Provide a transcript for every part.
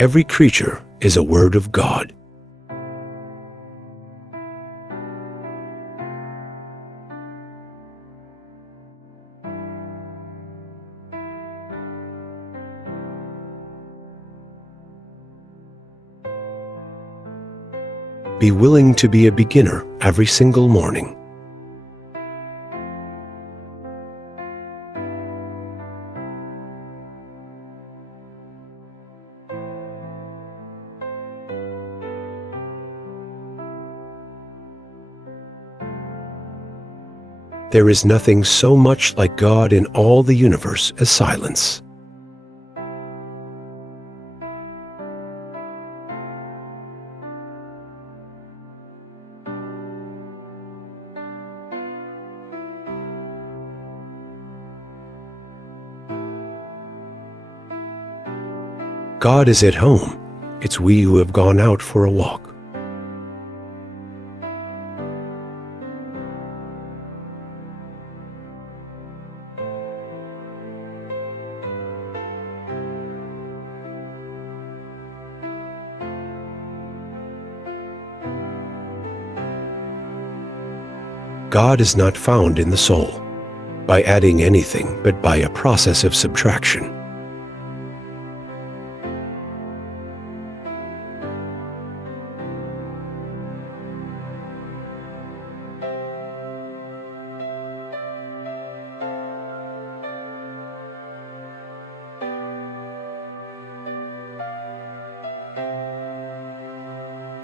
Every creature is a word of God. Be willing to be a beginner every single morning. There is nothing so much like God in all the universe as silence. God is at home. It's we who have gone out for a walk. God is not found in the soul by adding anything, but by a process of subtraction.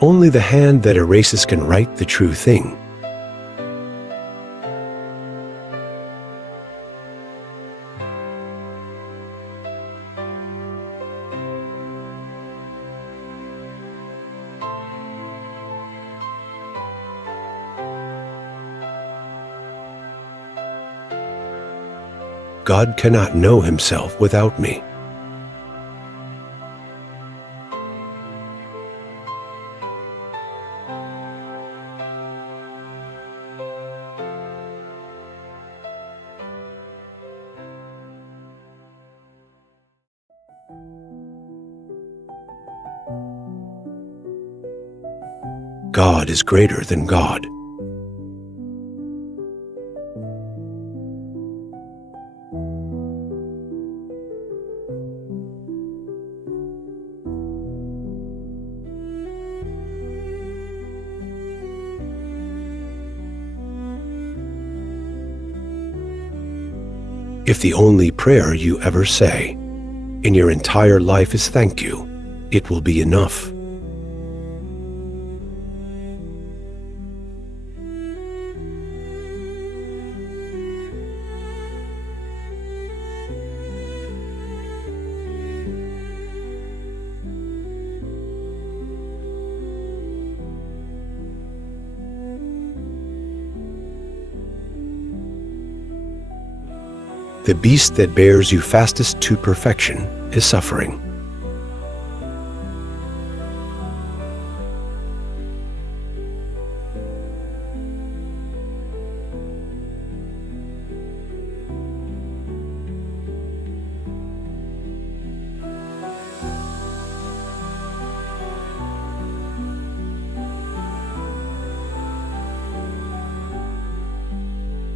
Only the hand that erases can write the true thing. God cannot know himself without me. God is greater than God. If the only prayer you ever say in your entire life is thank you, it will be enough. The beast that bears you fastest to perfection is suffering.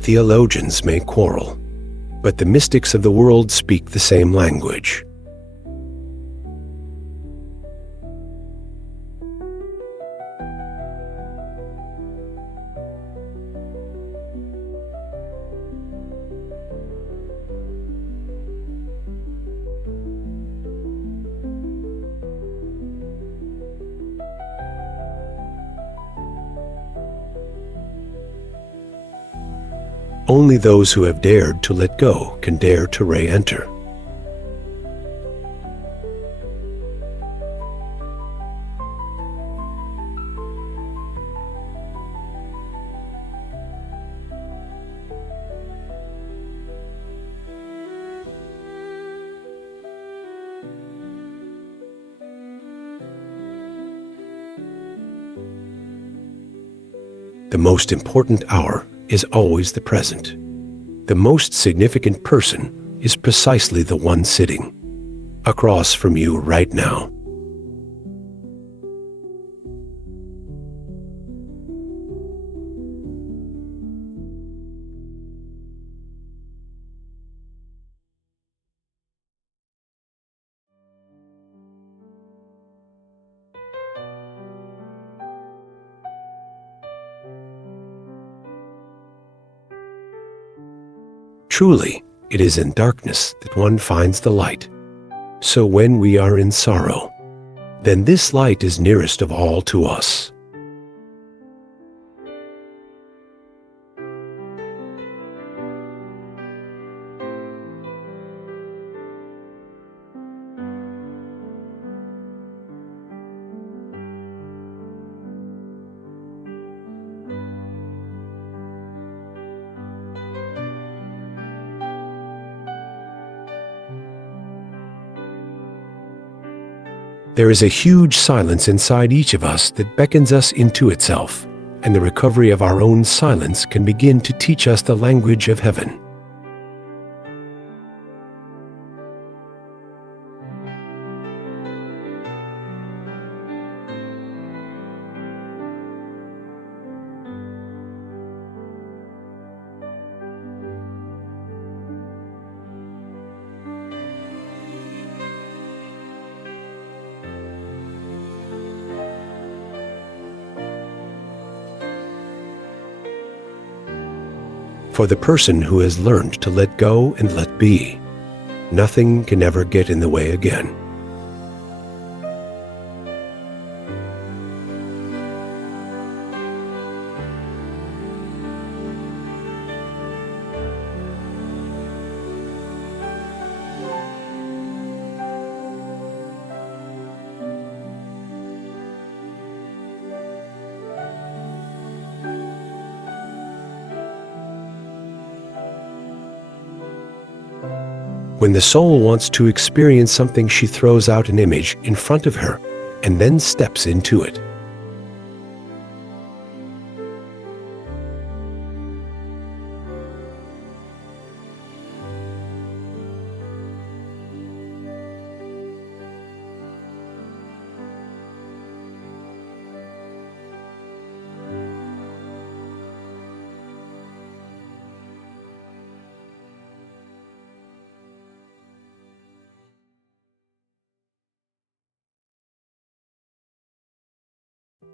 Theologians may quarrel, but the mystics of the world speak the same language. Only those who have dared to let go can dare to re-enter. The most important hour is always the present. The most significant person is precisely the one sitting across from you right now. Truly, it is in darkness that one finds the light. So when we are in sorrow, then this light is nearest of all to us. There is a huge silence inside each of us that beckons us into itself, and the recovery of our own silence can begin to teach us the language of heaven. For the person who has learned to let go and let be, nothing can ever get in the way again. When the soul wants to experience something, she throws out an image in front of her and then steps into it.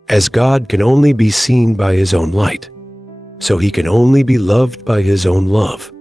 As God can only be seen by His own light, so He can only be loved by His own love.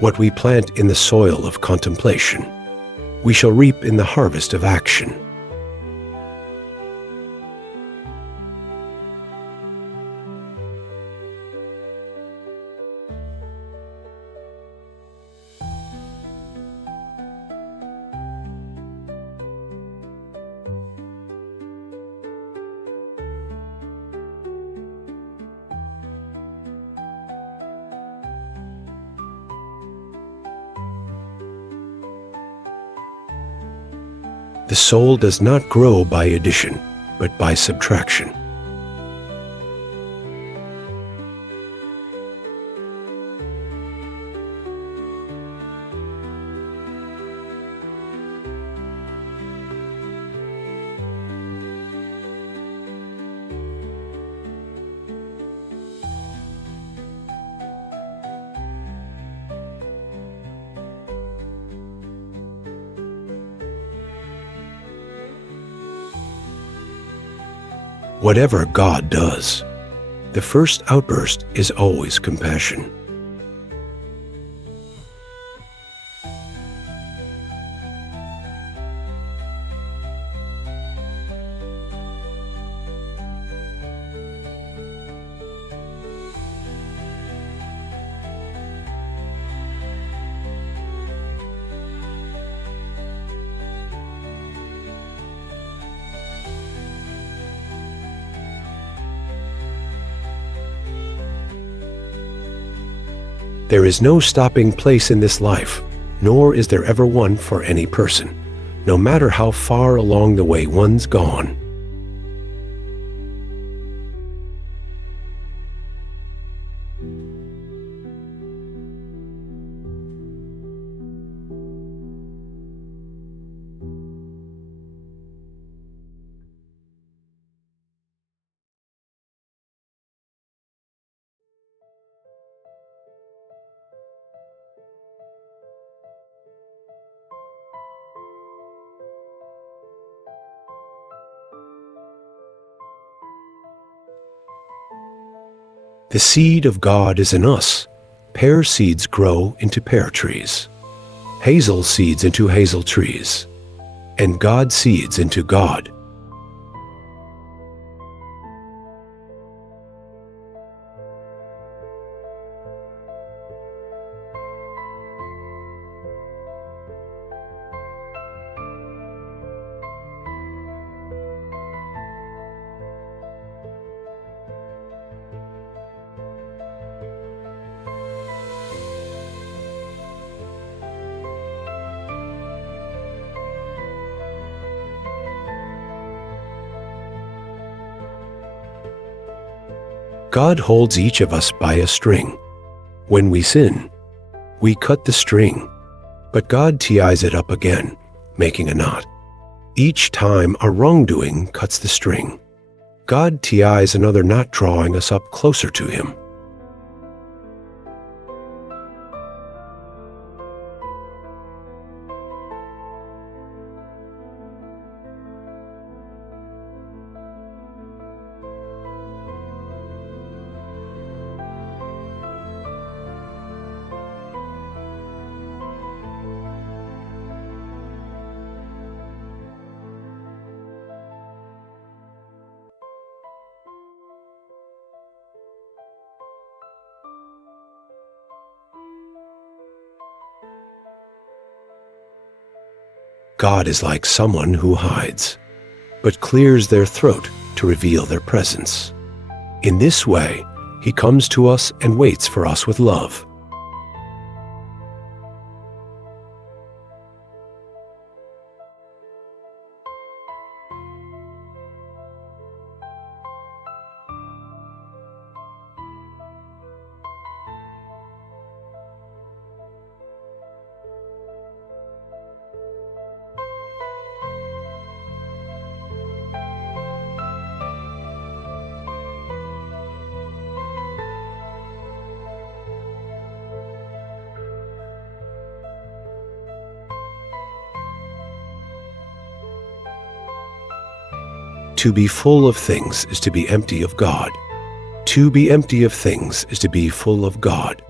What we plant in the soil of contemplation, we shall reap in the harvest of action. The soul does not grow by addition, but by subtraction. Whatever God does, the first outburst is always compassion. There is no stopping place in this life, nor is there ever one for any person, no matter how far along the way one's gone. The seed of God is in us. Pear seeds grow into pear trees, hazel seeds into hazel trees, and God seeds into God. God holds each of us by a string. When we sin, we cut the string, but God ties it up again, making a knot. Each time our wrongdoing cuts the string, God ties another knot, drawing us up closer to Him. God is like someone who hides, but clears their throat to reveal their presence. In this way, He comes to us and waits for us with love. To be full of things is to be empty of God. To be empty of things is to be full of God.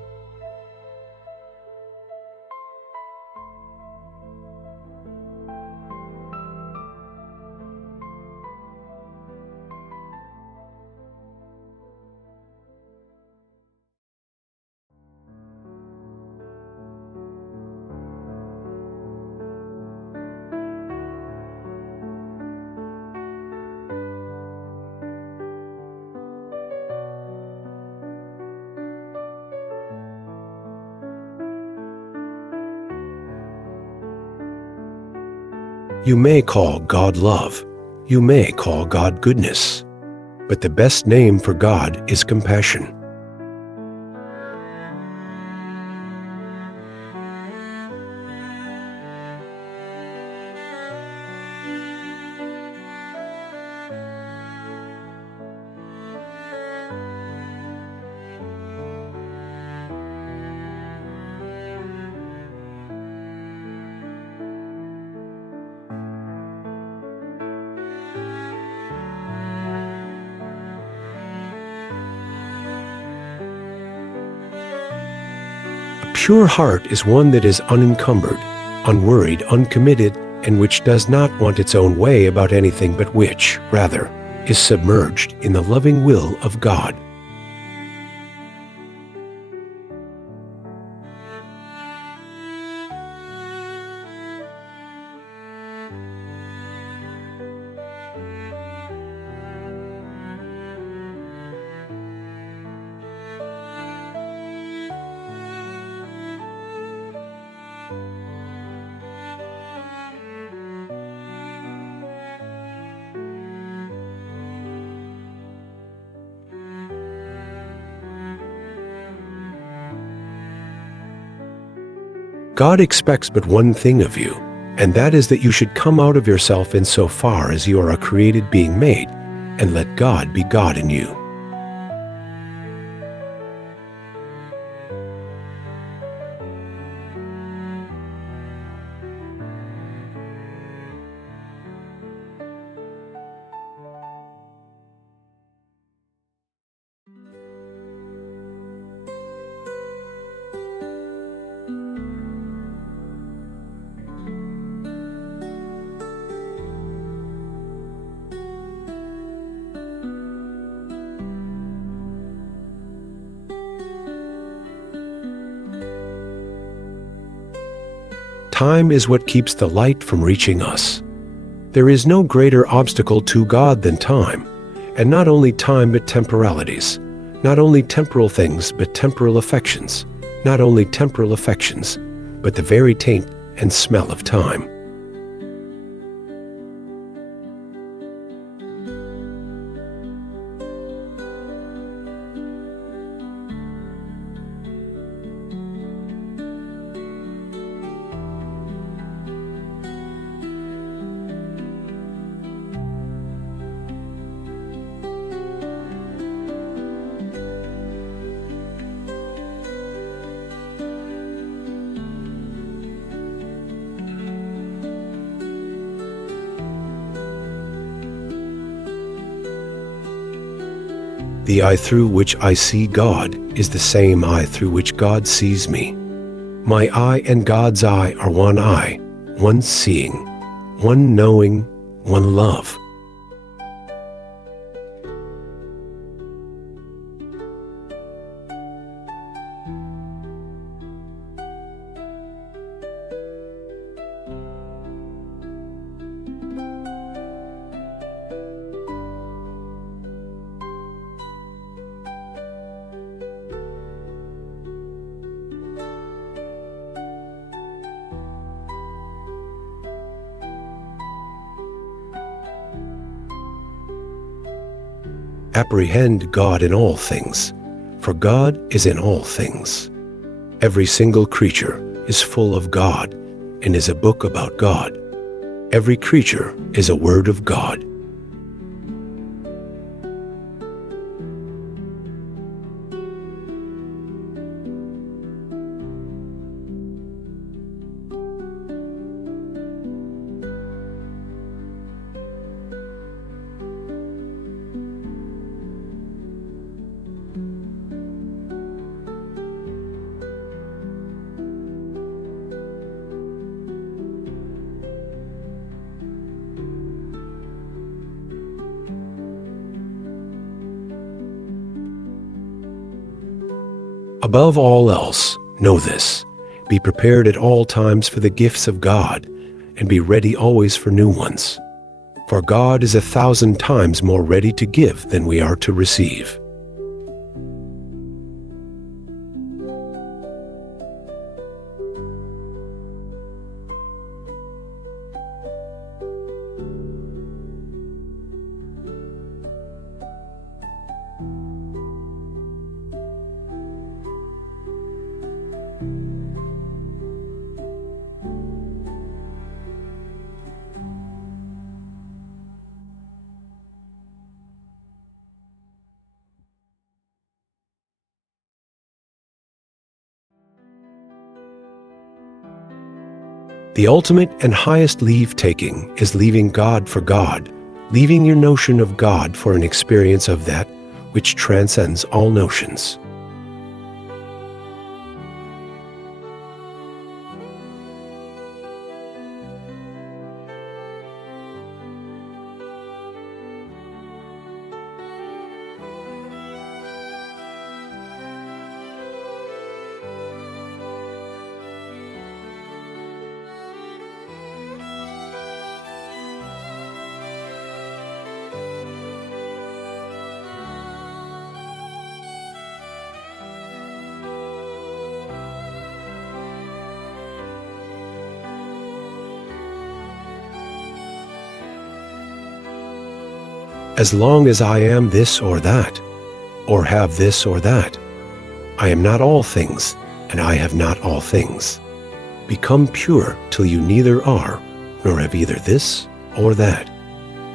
You may call God love. You may call God goodness. But the best name for God is compassion. A pure heart is one that is unencumbered, unworried, uncommitted, and which does not want its own way about anything, but which, rather, is submerged in the loving will of God. God expects but one thing of you, and that is that you should come out of yourself in so far as you are a created being made, and let God be God in you. Time is what keeps the light from reaching us. There is no greater obstacle to God than time, and not only time but temporalities, not only temporal things but temporal affections, not only temporal affections, but the very taint and smell of time. The eye through which I see God is the same eye through which God sees me. My eye and God's eye are one eye, one seeing, one knowing, one love. Apprehend God in all things, for God is in all things. Every single creature is full of God and is a book about God. Every creature is a word of God. Above all else, know this: be prepared at all times for the gifts of God, and be ready always for new ones. For God is 1,000 times more ready to give than we are to receive. The ultimate and highest leave-taking is leaving God for God, leaving your notion of God for an experience of that which transcends all notions. As long as I am this or that, or have this or that, I am not all things, and I have not all things. Become pure till you neither are, nor have either this or that.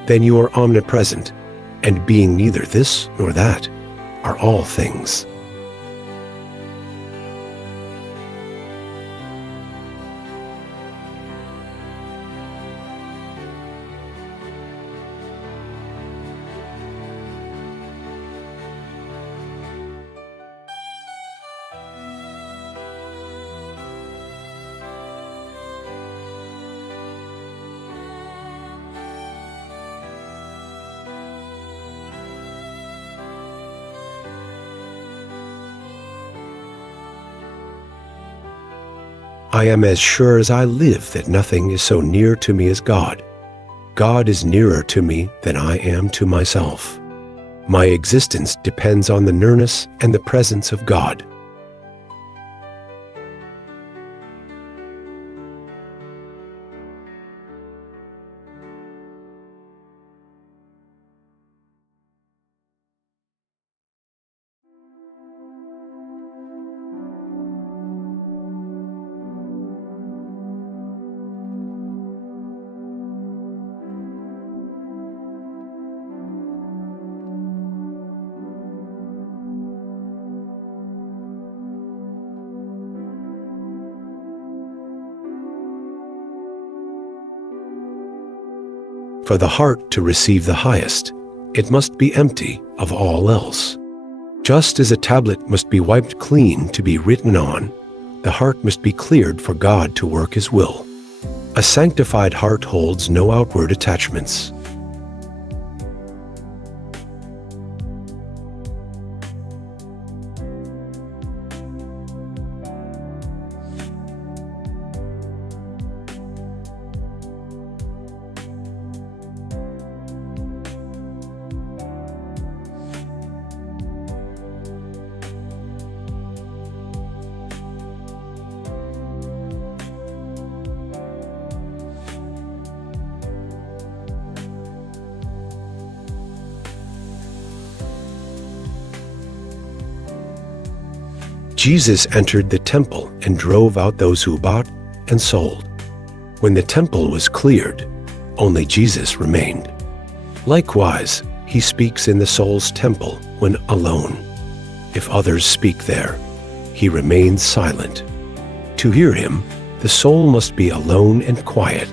Then you are omnipresent, and being neither this nor that, are all things. I am as sure as I live that nothing is so near to me as God. God is nearer to me than I am to myself. My existence depends on the nearness and the presence of God. For the heart to receive the highest, it must be empty of all else. Just as a tablet must be wiped clean to be written on, the heart must be cleared for God to work His will. A sanctified heart holds no outward attachments. Jesus entered the temple and drove out those who bought and sold. When the temple was cleared, only Jesus remained. Likewise, He speaks in the soul's temple when alone. If others speak there, He remains silent. To hear Him, the soul must be alone and quiet,